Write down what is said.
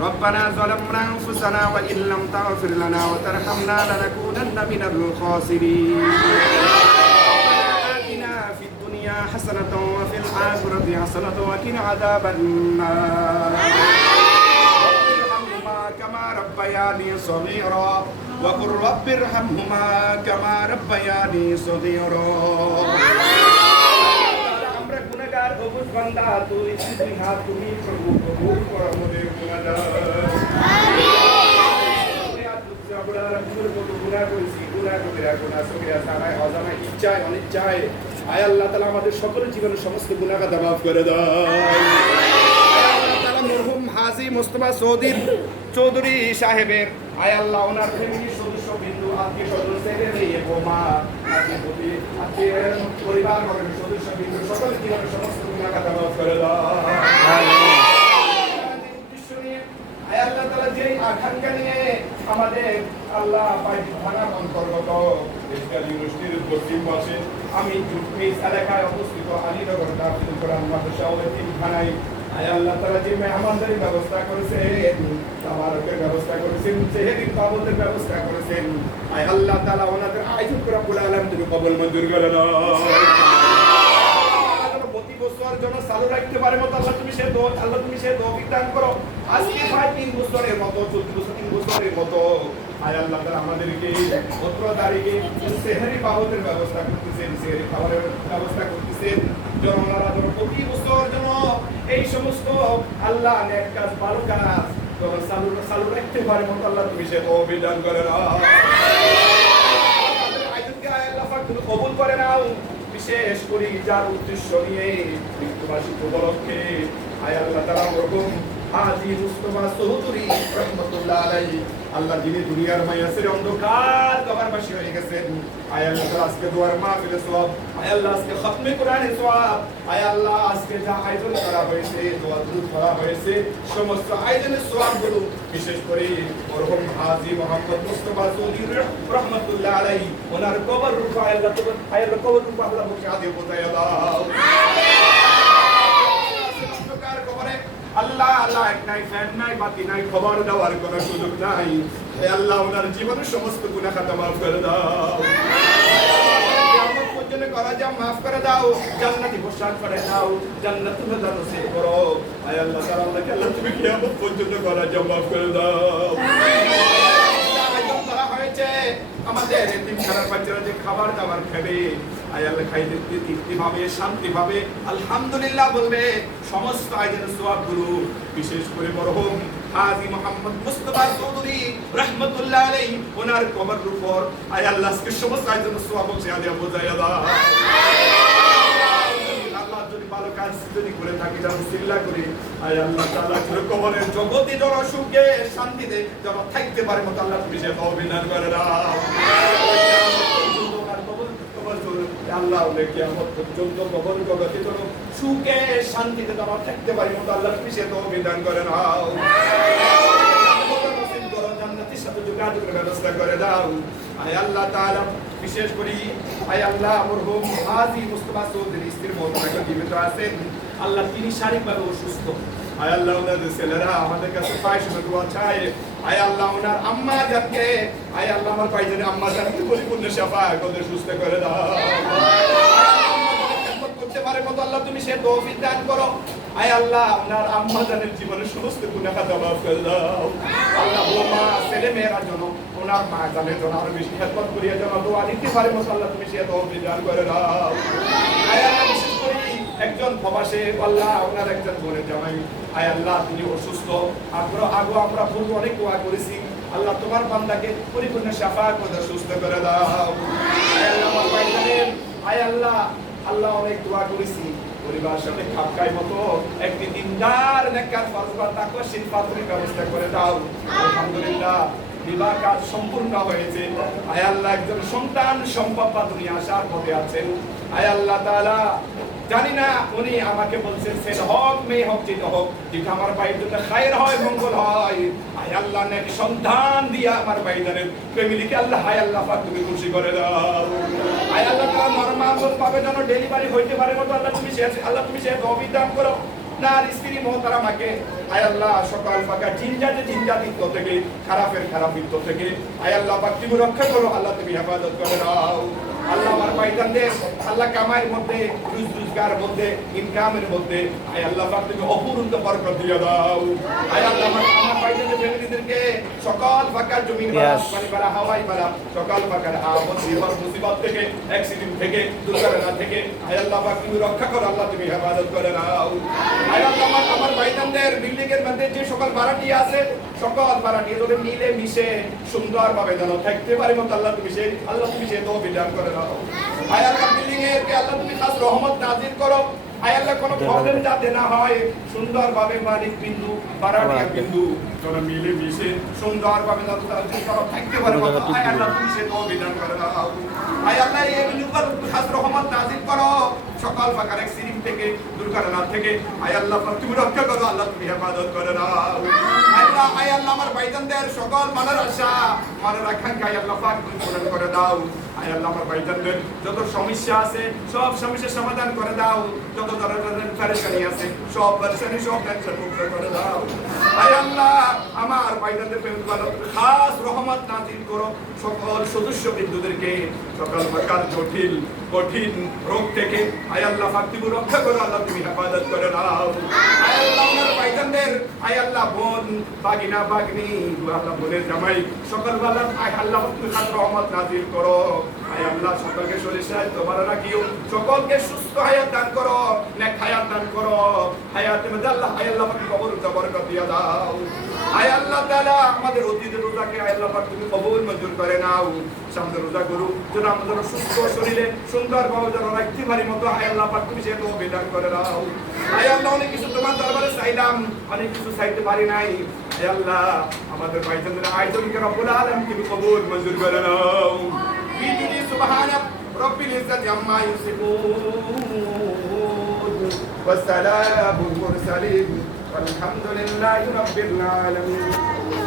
ربنا ظلمنا أنفسنا وإن لم تغفر لنا وترحمنا لنكونن من الخاسرين آتنا في الدنيا حسنة وفي الآخرة حسنة وقنا عذاب النار رب ارحمهما كما ربياني صغيرا وقل رب ارحمهما كما ربياني صغيرا আমরা গুনাহগার অবুঝ বান্দা তুই হাত তুমি প্রভু কবুল কর আমাদের গুনাহগার আমিন আমরা রাসূলের কত গুনাহ করেছি গুনাহ কবিরা গুনাহ সগীরা সারায় অজানা ইচ্ছায় অনিচ্ছায় আয় আল্লাহ তাআলা আমাদের সকলের জীবনের সমস্ত গুনাহকে মাফ করে দাও আল্লাহ তাআলা মরহুম হাজী মুস্তাফা চৌধুরী সাহেবের আয় আল্লাহ ওনার ফ্যামিলির সদস্য বিন্দু আত্মীয় স্বজন ছেলে মেয়ে বৌমা আত্মীয় পরিবার বর্গের সদস্য বিন্দু সকলের জীবনের সমস্ত গুনাহকে মাফ করে দাও আয় আল্লাহ তাআলা যে আকাঙ্ক্ষা নিয়ে আমাদের আল্লাহ বাইত থানা অন্তর্গত ইসলামী ইউনিভার্সিটির পশ্চিম পাশে আমি জুটমিস এলাকায় অবস্থিত আলীনগর দাখিল কোরআন মাদ্রাসা ও এতিমখানায় আয় আল্লাহ তাআলা যে মেহমানদারির ব্যবস্থা করেছেন তাবারকের ব্যবস্থা করেছেন সেহরির বাবতের ব্যবস্থা করেছেন আয় আল্লাহ তাআলা ওনাদের আয়োজন করে রব্বুল আলামিন তুমি কবুল মঞ্জুর করে নাও প্রতি বছর জন্য চালু রাখতে পারে মত আল্লাহ তুমি সে তৌফিক দান করো আজকে 3 বছরের মতো 3 বছরের মতো আয় আল্লাহ তাআলা আমাদেরকে 17 তারিখে সেহরি বাবতের ব্যবস্থা করতেছেন সেহরি খাবারের ব্যবস্থা করতেছেন জনগণরা প্রতি বছর জন্য এই সমস্ত আল্লাহ নেক কাজ ভালো কাজ তোমরা চালু রাখতে পারে মত আল্লাহ তুমি সে তৌফিক দান করে নাও আয়োজনকে আয় আল্লাহ পাক তুমি কবুল করে নাও বিশেষ করে যার উদ্দেশ্য নিয়ে মৃত্যুবার্ষিকী উপলক্ষে আয় আল্লাহ তাআলা মরহুম হাজী মুস্তাফা চৌধুরী রাহমাতুল্লাহ আলাইহি আল্লাহ যিনি দুনিয়ার মায়াসের অন্ধকার কবরবাসী হয়ে গেছেন আয় আল্লাহ তাআলা আজকে দোয়ার মাহফিলে সওয়াব আয় আল্লাহ আজকে খতমে কোরআনের সওয়াব আয় আল্লাহ আজকে যা আয়োজন করা হয়েছে দোয়া দুরূদ করা হয়েছে সমস্ত আয়োজনের সওয়াবগুলো বিশেষ করে মরহুম হাজী মোহাম্মদ মুস্তাফা চৌধুরী রাহমাতুল্লাহ আলাইহি ওনার কবর রূপ আয় আল্লাহ কবর রূপ আল্লাহ মুখে আদি বোঝায়া দাও আল্লাহ আল্লাহ এক নাই ফ্যান নাই বাতি নাই খবর দেওয়ার কোনো সুযোগ নাই হে আল্লাহ ওনার জীবনের সমস্ত গুনাহ খাতা মাফ করে দাও কিয়ামত পর্যন্ত করা যা মাফ করে দাও জান্নাতি বসান করে দাও জান্নাতুল ফাদা নসিব করো আয় আল্লাহ তাআলা আমাকে আল্লাহ তুমি কিয়ামত পর্যন্ত করা যা মাফ করে দাও আয়োজন করা হয়েছে আমাদের এতিমখানার বাচ্চারা যে খাবার দাবার খাবে আয় আল্লাহ খাইতে তৃপ্তিভাবে শান্তিভাবে আলহামদুলিল্লাহ বলবে সমস্ত আয়োজনের সওয়াবগুলো বিশেষ করে মরহুম হাজী মোহাম্মদ মুস্তাফা চৌধুরী রাহমাতুল্লাহ আলাইহি ওনার কবরের উপর আয় আল্লাহ আজকে সমস্ত আয়োজনের সওয়াব জিয়াদা বোঝায়া দাও আল্লাহ যদি ভালো কাজ যদি করে থাকি যেন সিল্লা করি আয় আল্লাহ তাআলা কবরের জগতে যেন সুখে শান্তিতে যেন থাকতে পারে মত আল্লাহ তুমি সে তৌফিক দান করে দাও আল্লাহ ওদের কিয়ামত পর্যন্ত কবর জগতে যেন সুখে শান্তিতে যেন থাকতে পারি মত আল্লাহ তুমি সে তৌফিক দান করে দাও জান্নাতের সাথে যোগাযোগের ব্যবস্থা করে দাও আয় আল্লাহ তাআলা বিশেষ করে আয় আল্লাহ মরহুম হাজী মুস্তাফা চৌধুরী স্ত্রীর মওলানা জীবিত আছেন আল্লাহ তিনি শারীরিকভাবে অসুস্থ আয় আল্লাহ ওনাদের ছেলেরা আমাদের কাছে পায়খানা দোয়া চায় আয় আল্লাহ ওনার আম্মা জানকে আয় আল্লাহ আমার ভাইজানের আম্মা জানকে পরিপূর্ণ শাফা করে সুস্থ করে দাও করতে পারে মত আল্লাহ তুমি সে তৌফিক দান করো আয় আল্লাহ ওনার আম্মা জানের জীবনের সমস্ত গুনাহ খাতা মাফ করে দাও আল্লাহ বৌমা ছেলে মেয়েরা যেন ওনার মা জানের জন্য আরো বেশি খেদমত করিয়া যেন দোয়া দিতে পারে মত আল্লাহ তুমি সে তৌফিক দান করে দাও আয় আল্লাহ বিশেষ করে একজন প্রবাসী আল্লাহ ওনার একজন বোনের জামাই আয় আল্লাহ তিনি অসুস্থ আমরা পূর্ব অনেক দোয়া করেছি আল্লাহ তোমার বান্দাকে পরিপূর্ণ শাফা করে সুস্থ করে দাও আয় আল্লাহ আমার ভাইজানের আয় আল্লাহ আল্লাহ অনেক দোয়া করেছি পরিবার সাথে খাপ খাই মতো একটি দিনদার নেককার ফাজবা তাকওয়াশীল পাত্রের ব্যবস্থা করে দাও আলহামদুলিল্লাহ বিবাহ কাজ সম্পূর্ণ হয়েছে আয় আল্লাহ একজন সন্তান সম্ভব দুনিয়া আসার পথে আছেন আয় আল্লাহ তাআলা জানি না উনি আমাকে বলছেন ছেলে হোক মেয়ে হোক যেটা হোক যেটা আমার ভাইয়ের জন্য খায়ের হয় মঙ্গল হয় আয় আল্লাহ নেক সন্তান দিয়া আমার ভাইজানের ফ্যামিলিকে আল্লাহ হায় আল্লাহ পাক তুমি খুশি করে দাও আয় আল্লাহ তাআলা নরমাল ভাবে যেন ডেলিভারি হইতে পারে মতো আল্লাহ তুমি সে তৌফিক দান করো আপনার স্ত্রী মোহতারামাকে আয় আল্লাহ সকাল ফাঁকা জিনজাতিত্ব থেকে খারাপের খারাপিত্ব থেকে আয় আল্লাহ পাক তুমি রক্ষা করো, আল্লাহ তুমি হেফাজত করে দাও। আল্লাহ আমার ভাইজানদের আল্লাহ কামাইয়ের মধ্যে রোজগার মধ্যে ইনকামের মধ্যে আয় আল্লাহ পাক তুমি অপূর্ব বরকত দিয়ে দাও। আয় আল্লাহ আমার ভাইজানদের ফ্যামিলিদেরকে সকাল ফাঁকা জমিন পানি বাড়া হাওয়াই বাড়া সকাল ফাঁকার আফত বিপদ মুসিবত থেকে অ্যাক্সিডেন্ট থেকে দুর্ঘটনা থেকে আয় আল্লাহ পাক তুমি রক্ষা করো, আল্লাহ তুমি হেফাজত করে দাও। আয় আল্লাহ আমার ভাইজানদের বিল্ডিং এর মধ্যে যে সকল ভাড়াটি আছে সকল ভাড়াটি ওদের মিলে মিশে সুন্দরভাবে যেন থাকতে পারে মত আল্লাহ তুমি সেই তৌফিক দান করে দাও। আয় আল্লাহ বিল্ডিং এর কে আল্লাহ তুমি খাস রহমত নাজিল করো। আয় আল্লাহ কোনো প্রবলেম যাতে না হয়, সুন্দরভাবে মালিক বিন্দু ভাড়াটিয়া বিন্দু যেন মিলে মিশে সুন্দরভাবে থাকতে পারে মত আয় আল্লাহ তুমি সেই তৌফিক দান করে দাও। আয় আল্লাহ এই বিল্ডিং এর খাস রহমত নাজিল করো, সকাল ফাঁকার অ্যাক্সিডেন্ট থেকে দুর্ঘটনা থেকে আয় আল্লাহ তুমি রক্ষা করো, আল্লাহ তুমি হেফাজত করে দাও। আয় আল্লাহ আমার ভাইজানদের সকল মনের আশা মনের আকাঙ্ক্ষা আয় আল্লাহ পাক তুমি পূরণ করে দাও। আয় আল্লাহ আমার ভাইজানদের যত সমস্যা আছে সব সমস্যার সমাধান করে দাও, যত ধরনের পেরেশানি আছে সব পেরেশানি সব টেনশন মুক্ত করে দাও। আয় আল্লাহ আমার ভাইজানদের প্রেমে খাস রহমত নাজিল করো, সকল সদস্য বিন্দুদেরকে সকল প্রকার জটিল কঠিন রোগ থেকে আয় আল্লাহ পাক তুমি রক্ষা করো, আল্লাহ তুমি হেফাজত করে দাও। আয় আল্লাহ আমার ভাইজানদের আয় আল্লাহ বোন বাগিনা বাগনি আল্লাহ বোনের জামাই সকল ভালো আয় আল্লাহ তুমি খাস রহমত নাজিল করো। আয় আল্লাহ সকলকে শরীর স্বাস্থ্য ভালো রাখিও, সকলকে সুস্থ হায়াত দান করো, নেক হায়াত দান করো, হায়াতের মধ্যে আল্লাহ আয় আল্লাহ পাক কবর বরকত দিয়ে দাও। আয় আল্লাহ তাআলা আমাদের অতীতের রোজাকে আয় আল্লাহ পাক তুমি কবুল মঞ্জুর করে নাও, সামনে রোজা করু যেন আমাদের সুস্থ শরীরে সুন্দরভাবে যেন রাখতে পারি মতো আয় আল্লাহ পাক তুমি সেটা বিধান করে দাও। আয় আল্লাহ অনেক কিছু তোমার দরবারে চাইলাম, অনেক কিছু চাইতে পারি নাই, আয় আল্লাহ আমাদের ভাইজানদের আয়োজনকে রব্বুল আলামিন তুমি কবুল মঞ্জুর করে নাও। বিদিনি সুবহানাক রব্বিল ইজ্জাতি আম্মা ইয়াসিফুন ওয়া সালামুল মুরসালিন ওয়ালহামদুলিল্লাহি রাব্বিল আলামিন।